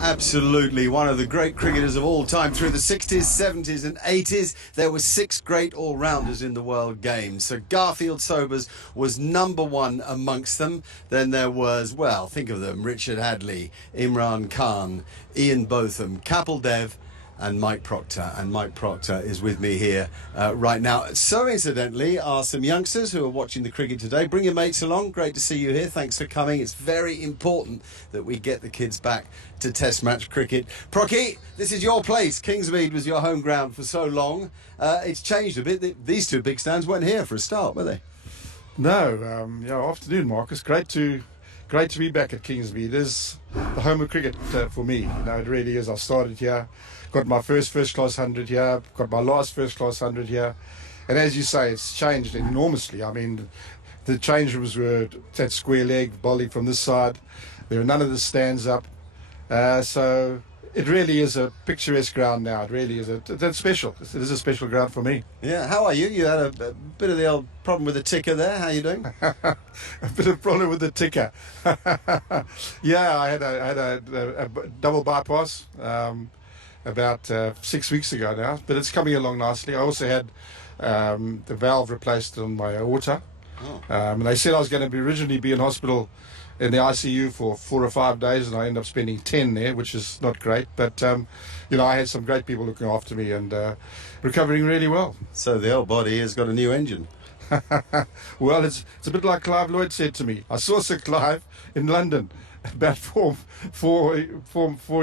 Absolutely, one of the great cricketers of all time. Through the 60s, 70s and 80s, there were 6 great all-rounders in the world game. So Garfield Sobers was #1 amongst them. Then there was, well, think of them, Richard Hadley, Imran Khan, Ian Botham, Kapil Dev and Mike Procter. And Mike Procter is with me here right now. So incidentally are some youngsters who are watching the cricket today. Bring your mates along. Great to see you here. Thanks for coming. It's very important that we get the kids back to test match cricket. Procky, this is your place. Kingsmead was your home ground for so long. It's changed a bit. These two big stands weren't here for a start, were they? No. Afternoon, Marcus. Great to be back at Kingsmead. It is the home of cricket for me. It really is. I started here. Got my first class 100 here, got my last first class 100 here, and as you say, it's changed enormously. I mean, the change rooms were at square leg, bowling from this side. There are none of the stands up, so it really is a picturesque ground now. It really is. That's special. It is a special ground for me. Yeah. How are you? You had a bit of the old problem with the ticker there. How are you doing? A bit of problem with the ticker. Yeah, I had a double bypass. About 6 weeks ago now, but it's coming along nicely. I also had the valve replaced on my aorta. And they said I was going to originally be in hospital in the ICU for 4 or 5 days, and I ended up spending 10 there, which is not great. But I had some great people looking after me and recovering really well. So the old body has got a new engine. Well, it's a bit like Clive Lloyd said to me. I saw Sir Clive in London about four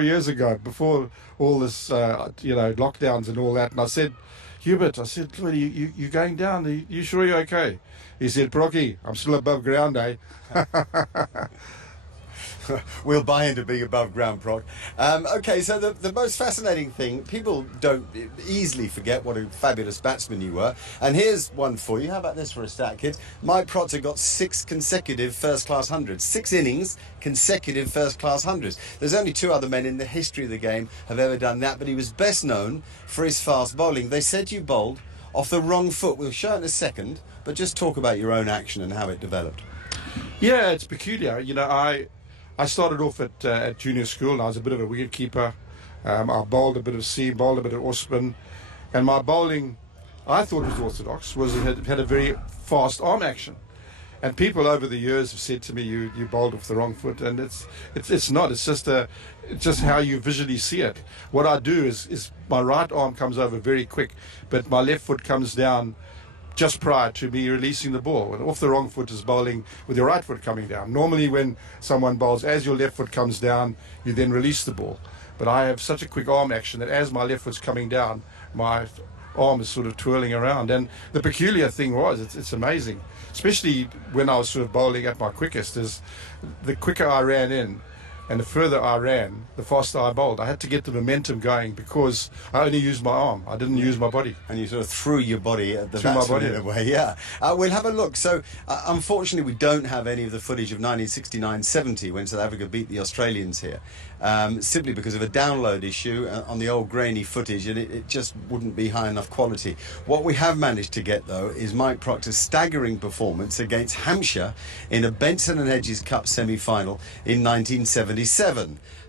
years ago, before all this lockdowns and all that, and I said, Hubert, Lloyd, you going down? Are you sure you're okay? He said, Procky, I'm still above ground, eh? We'll buy into being above ground, Proc. Okay, so the most fascinating thing, people don't easily forget what a fabulous batsman you were. And here's one for you. How about this for a stat, kids? Mike Procter got 6 consecutive first-class hundreds. 6 innings, consecutive first-class hundreds. There's only 2 other men in the history of the game have ever done that, but he was best known for his fast bowling. They said you bowled off the wrong foot. We'll show it in a second, but just talk about your own action and how it developed. Yeah, it's peculiar. I started off at junior school, and I was a bit of a wicket keeper. I bowled a bit of seam, bowled a bit of off spin, and my bowling, I thought was orthodox, it had a very fast arm action. And people over the years have said to me, you bowled off the wrong foot, and it's not. It's just how you visually see it. What I do is my right arm comes over very quick, but my left foot comes down just prior to me releasing the ball. And off the wrong foot is bowling with your right foot coming down. Normally when someone bowls, as your left foot comes down, you then release the ball. But I have such a quick arm action that as my left foot's coming down, my arm is sort of twirling around. And the peculiar thing was, it's amazing, especially when I was sort of bowling at my quickest, is the quicker I ran in and the further I ran, the faster I bowled. I had to get the momentum going because I only used my arm. I didn't use my body. And you sort of threw your body at the batsman in a way, yeah. We'll have a look. So, unfortunately, we don't have any of the footage of 1969-70 when South Africa beat the Australians here, simply because of a download issue on the old grainy footage, and it just wouldn't be high enough quality. What we have managed to get, though, is Mike Procter's staggering performance against Hampshire in a Benson and Hedges Cup semi-final in 1977.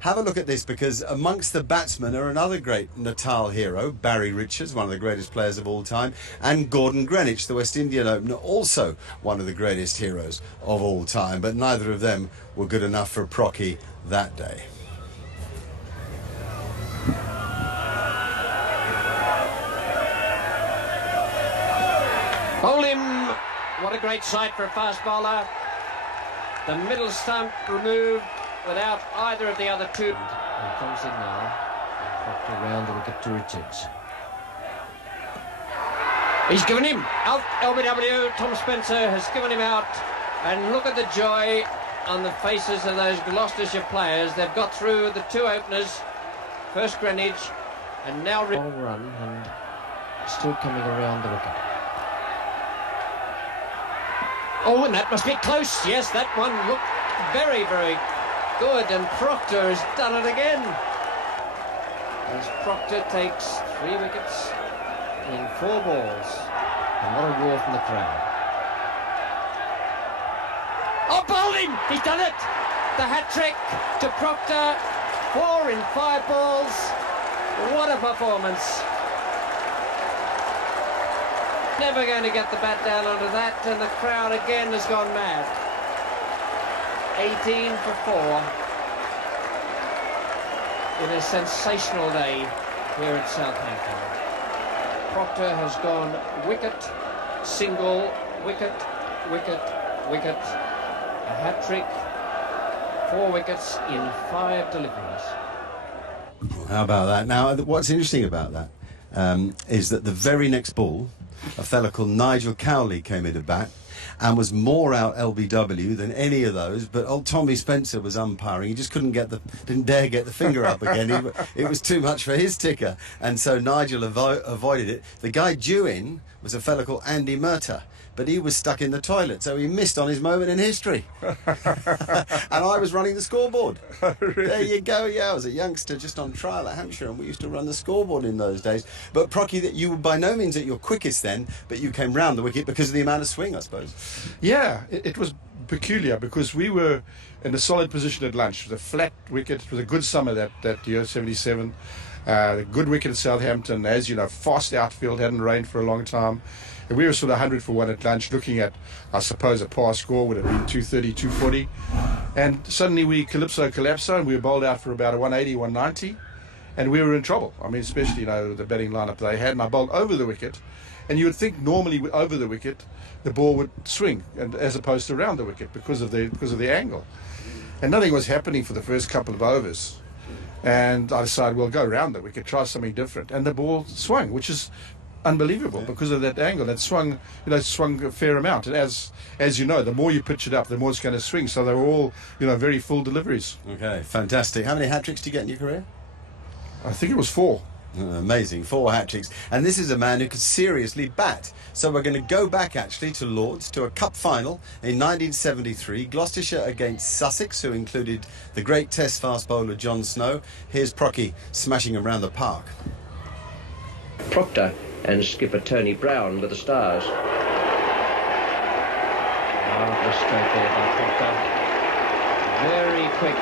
Have a look at this, because amongst the batsmen are another great Natal hero, Barry Richards, one of the greatest players of all time, and Gordon Greenwich, the West Indian opener, also one of the greatest heroes of all time. But neither of them were good enough for Procky that day. Bowl him! What a great sight for a fast bowler. The middle stump removed without either of the other two. He comes in now. Procter round the wicket to Richards. He's given him out. LBW, Tom Spencer has given him out. And look at the joy on the faces of those Gloucestershire players. They've got through the 2 openers. First Greenwich, and now long run, and still coming around the wicket. Oh, and that must be close. Yes, that one looked very, very good, and Procter has done it again. As Procter takes 3 wickets in 4 balls. And what a roar from the crowd. Oh, bowled him! He's done it! The hat-trick to Procter. 4 in 5 balls. What a performance. Never going to get the bat down onto that, and the crowd again has gone mad. 18 for 4 in a sensational day here at Southampton. Procter has gone wicket, single, wicket, wicket, wicket, a hat-trick, 4 wickets in 5 deliveries. How about that? Now, what's interesting about that is that the very next ball, a fella called Nigel Cowley came in to bat and was more out LBW than any of those, but old Tommy Spencer was umpiring. He just didn't dare get the finger up again. It was too much for his ticker, and so Nigel avoided it. The guy due in was a fella called Andy Murtagh, but he was stuck in the toilet, so he missed on his moment in history. And I was running the scoreboard. Really? There you go. Yeah, I was a youngster just on trial at Hampshire, and we used to run the scoreboard in those days. But Procky, that you were by no means at your quickest then, but you came round the wicket because of the amount of swing, I suppose. Yeah, it was peculiar because we were in a solid position at lunch. It was a flat wicket. It was a good summer that year, 77. A good wicket at Southampton. As you know, fast outfield, hadn't rained for a long time. And we were sort of 100 for 1 at lunch, looking at, I suppose, a par score would have been 230, 240. And suddenly we collapso, and we were bowled out for about a 180, 190. And we were in trouble. I mean, especially, the batting lineup they had. And I bowled over the wicket. And you would think normally over the wicket, the ball would swing, and as opposed to around the wicket because of the angle. And nothing was happening for the first couple of overs. And I decided, well, go around the wicket, try something different. And the ball swung, which is unbelievable because of that angle. It swung a fair amount. And as you know, the more you pitch it up, the more it's going to swing. So they were all, very full deliveries. Okay, fantastic. How many hat-tricks did you get in your career? I think it was 4. Amazing, 4 hat-tricks. And this is a man who could seriously bat. So we're going to go back actually to Lord's, to a cup final in 1973, Gloucestershire against Sussex, who included the great test fast bowler John Snow. Here's Procky smashing around the park. Procter and skipper Tony Brown with the Stars. Marvellous stroke there by Procter. Very quick.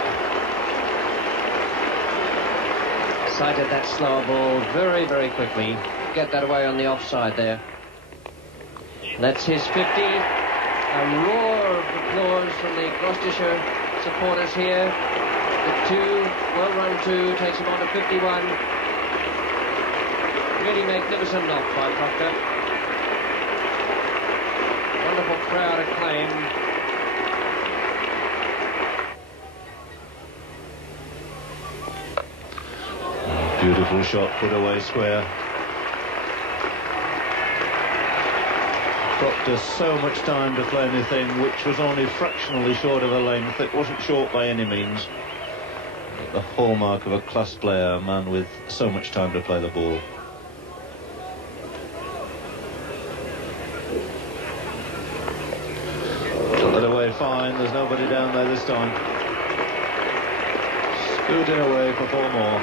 Sighted that slower ball very, very quickly. Get that away on the offside there. That's his 50. A roar of applause from the Gloucestershire supporters here. The well-run 2 takes him on to 51. Really magnificent knock by Procter. Wonderful crowd acclaim. Beautiful shot, put away square. Procter so much time to play anything which was only fractionally short of a length. It wasn't short by any means. But the hallmark of a class player, a man with so much time to play the ball. Took it away fine, there's nobody down there this time. Scooting away for 4 more.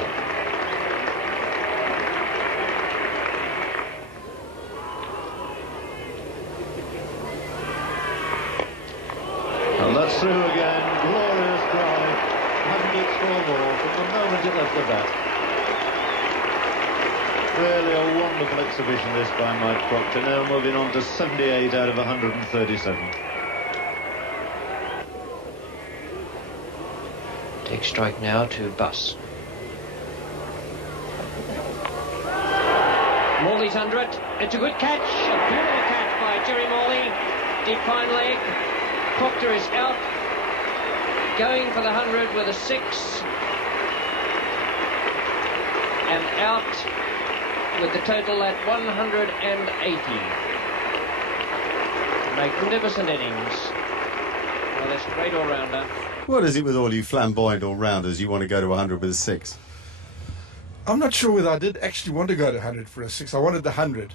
That's through again, glorious drive, 104 more from the moment it left the bat. Really a wonderful exhibition this by Mike Procter, now moving on to 78 out of 137. Take strike now to Buss. Morley's under it, it's a good catch, a beautiful catch by Jerry Morley, deep fine leg. Procter is out, going for the 100 with a 6, and out with the total at 180. Magnificent innings. Well, that's great all-rounder. What is it with all you flamboyant all-rounders? You want to go to 100 with a 6? I'm not sure whether I did actually want to go to 100 for a 6. I wanted the 100.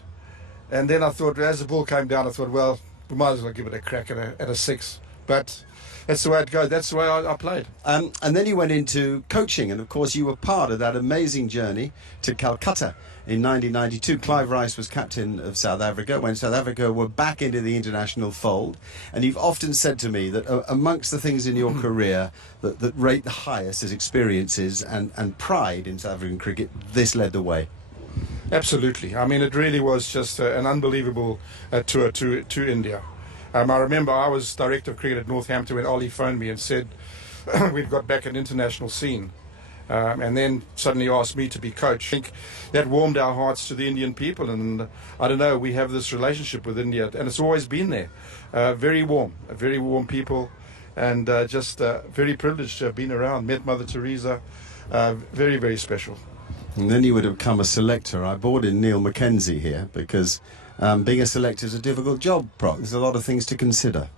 And then I thought, as the ball came down, I thought, well, we might as well give it a crack at a 6. But that's the way it goes. That's the way I played. And then you went into coaching, and of course you were part of that amazing journey to Calcutta in 1992. Clive Rice was captain of South Africa when South Africa were back into the international fold. And you've often said to me that amongst the things in your career that rate the highest as experiences and pride in South African cricket, this led the way. Absolutely. I mean, it really was just an unbelievable tour to India. I remember I was director of cricket at Northampton when Ollie phoned me and said we'd got back an international scene. And then suddenly asked me to be coach. I think that warmed our hearts to the Indian people, and I don't know, we have this relationship with India, and it's always been there. Very warm people, and just very privileged to have been around, met Mother Teresa. Very, very special. And then you would have become a selector. I brought in Neil Mackenzie here because being a selector is a difficult job, Proc. There's a lot of things to consider.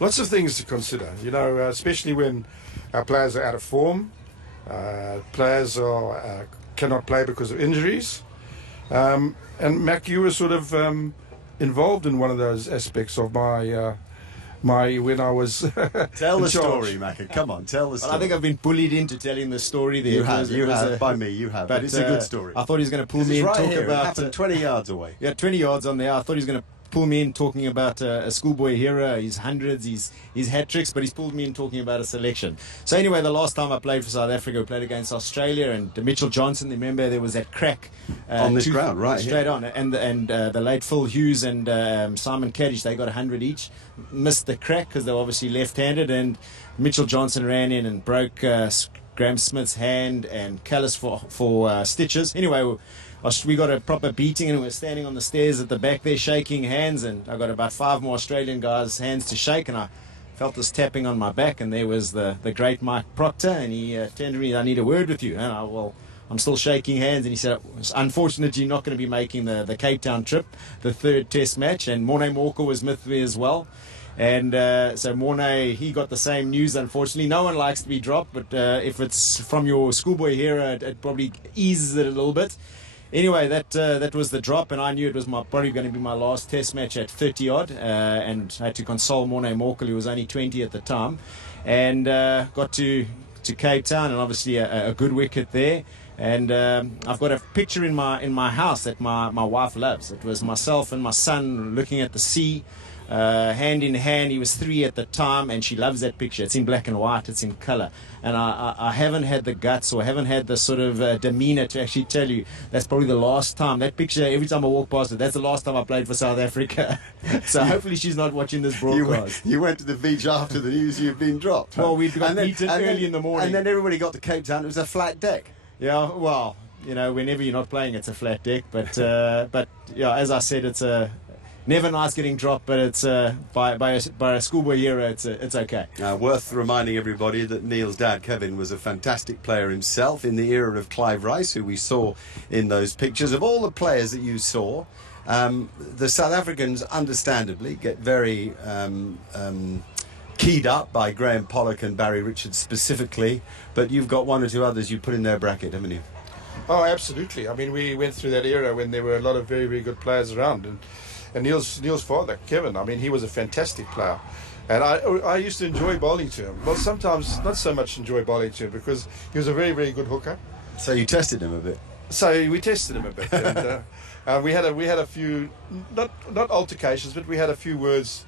Lots of things to consider, you know, especially when our players are out of form. Players cannot play because of injuries. And Mac, you were sort of involved in one of those aspects of my when I was Tell the story, Mac. Come on, tell the story. Well, I think I've been bullied into telling the story there. You have, by me, you have. But it's a good story. I thought he was going to pull me in, right talk here. about... It happened 20 yards away. Yeah, 20 yards on there. I thought he was going to pull me in talking about a schoolboy hero, his hundreds, his hat-tricks, but he's pulled me in talking about a selection. So anyway, the last time I played for South Africa, we played against Australia, and Mitchell Johnson, remember there was that crack on this ground, right? Straight on. And the late Phil Hughes and Simon Kaddish, they got 100 each. Missed the crack because they were obviously left-handed, and Mitchell Johnson ran in and broke Graham Smith's hand and callous for stitches. Anyway, we got a proper beating, and we were standing on the stairs at the back there shaking hands, and I got about 5 more Australian guys' hands to shake, and I felt this tapping on my back, and there was the great Mike Procter, and he turned to me, "I need a word with you." And I'm still shaking hands, and he said, "Unfortunately, you're not going to be making the Cape Town trip, the 3rd test match," and Morne Walker was with me as well. And so Morne, he got the same news, unfortunately. No one likes to be dropped, but if it's from your schoolboy hero, it probably eases it a little bit. Anyway, that was the drop, and I knew it was probably going to be my last test match at 30-odd, and I had to console Morne Morkel, who was only 20 at the time, and got to Cape Town, and obviously a good wicket there. And I've got a picture in my house that my wife loves. It was myself and my son looking at the sea, hand in hand. He was 3 at the time, and she loves that picture. It's in black and white, it's in colour, and I haven't had the guts, or haven't had the sort of demeanour to actually tell you that's probably the last time. That picture, every time I walk past it, that's the last time I played for South Africa. So hopefully she's not watching this broadcast. You went to the beach after the news you'd been dropped. Well, we got beaten early in the morning, and then everybody got to Cape Town. It was a flat deck. Yeah, well, you know, whenever you're not playing, it's a flat deck, but yeah, as I said, it's never nice getting dropped, but it's by a schoolboy hero, it's okay. Worth reminding everybody that Neil's dad, Kevin, was a fantastic player himself in the era of Clive Rice, who we saw in those pictures. Of all the players that you saw, the South Africans, understandably, get very keyed up by Graham Pollock and Barry Richards specifically, but you've got 1 or 2 others you put in their bracket, haven't you? Oh, absolutely. I mean, we went through that era when there were a lot of very, very good players around, and Neil's father, Kevin, I mean, he was a fantastic player. And I used to enjoy bowling to him. Well, sometimes not so much enjoy bowling to him because he was a very, very good hooker. So you tested him a bit? So we tested him a bit. And we had a few, not altercations, but we had a few words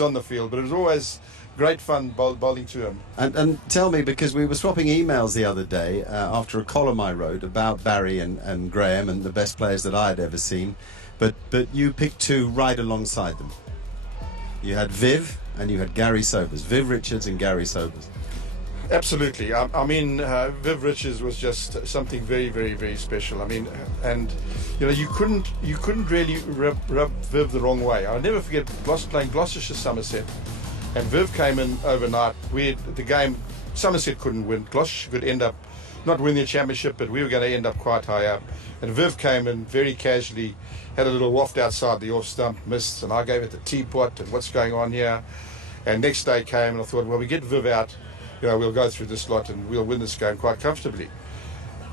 on the field. But it was always great fun bowling to him. And tell me, because we were swapping emails the other day after a column I wrote about Barry and Graham and the best players that I had ever seen. But you picked 2 right alongside them. You had Viv and you had Gary Sobers. Viv Richards and Gary Sobers. Absolutely. I mean, Viv Richards was just something very, very, very special. I mean, and you know, you couldn't really rub Viv the wrong way. I'll never forget playing Gloucestershire Somerset, and Viv came in overnight. The game, Somerset couldn't win. Gloucestershire could end up not winning the championship, but we were going to end up quite high up. And Viv came in very casually, had a little waft outside the off stump, missed, and I gave it the teapot and what's going on here. And next day came, and I thought, well, we get Viv out, you know, we'll go through this lot and we'll win this game quite comfortably.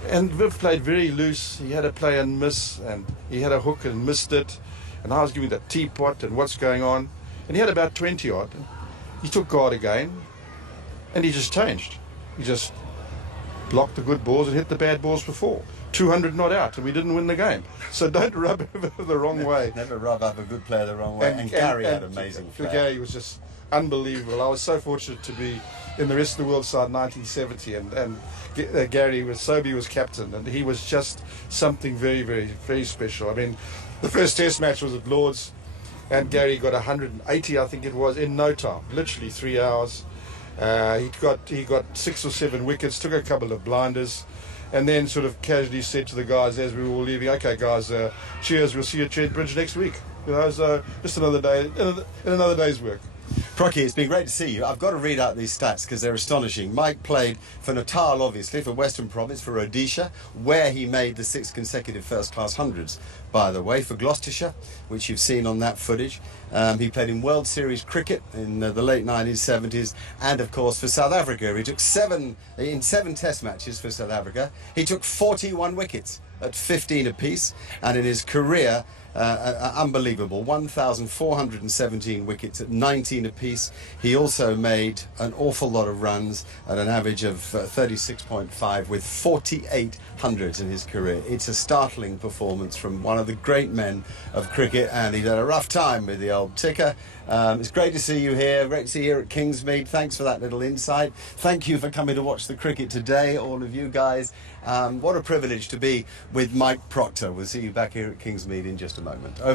And Viv played very loose. He had a play and miss, and he had a hook and missed it. And I was giving the teapot and what's going on. And he had about 20 odd. He took guard again, and he just changed. He just blocked the good balls and hit the bad balls before. 200 not out, and we didn't win the game. So don't rub him the wrong way. Never rub up a good player the wrong way. And Gary had amazing play. Gary was just unbelievable. I was so fortunate to be in the rest of the world side 1970, and Sobey was captain, and he was just something very, very, very special. I mean, the first test match was at Lord's, and Gary got 180, I think it was, in no time, literally 3 hours. He got 6 or 7 wickets, took a couple of blinders, and then sort of casually said to the guys as we were all leaving, "Okay, guys, cheers. We'll see you at Chad Bridge next week." You know, so just another day, in another day's work. Procky, it's been great to see you. I've got to read out these stats because they're astonishing. Mike played for Natal, obviously, for Western Province, for Odisha, where he made the 6 consecutive first-class hundreds, by the way, for Gloucestershire, which you've seen on that footage. He played in World Series cricket in the late 1970s, and, of course, for South Africa. He took 7 test matches for South Africa. He took 41 wickets at 15 apiece, and in his career, unbelievable, 1,417 wickets at 19 apiece. He also made an awful lot of runs at an average of 36.5 with 48 hundreds in his career. It's a startling performance from one of the great men of cricket, and he's had a rough time with the old ticker. It's great to see you here. Great to see you here at Kingsmead. Thanks for that little insight. Thank you for coming to watch the cricket today, all of you guys. What a privilege to be with Mike Procter. We'll see you back here at Kingsmead in just a moment.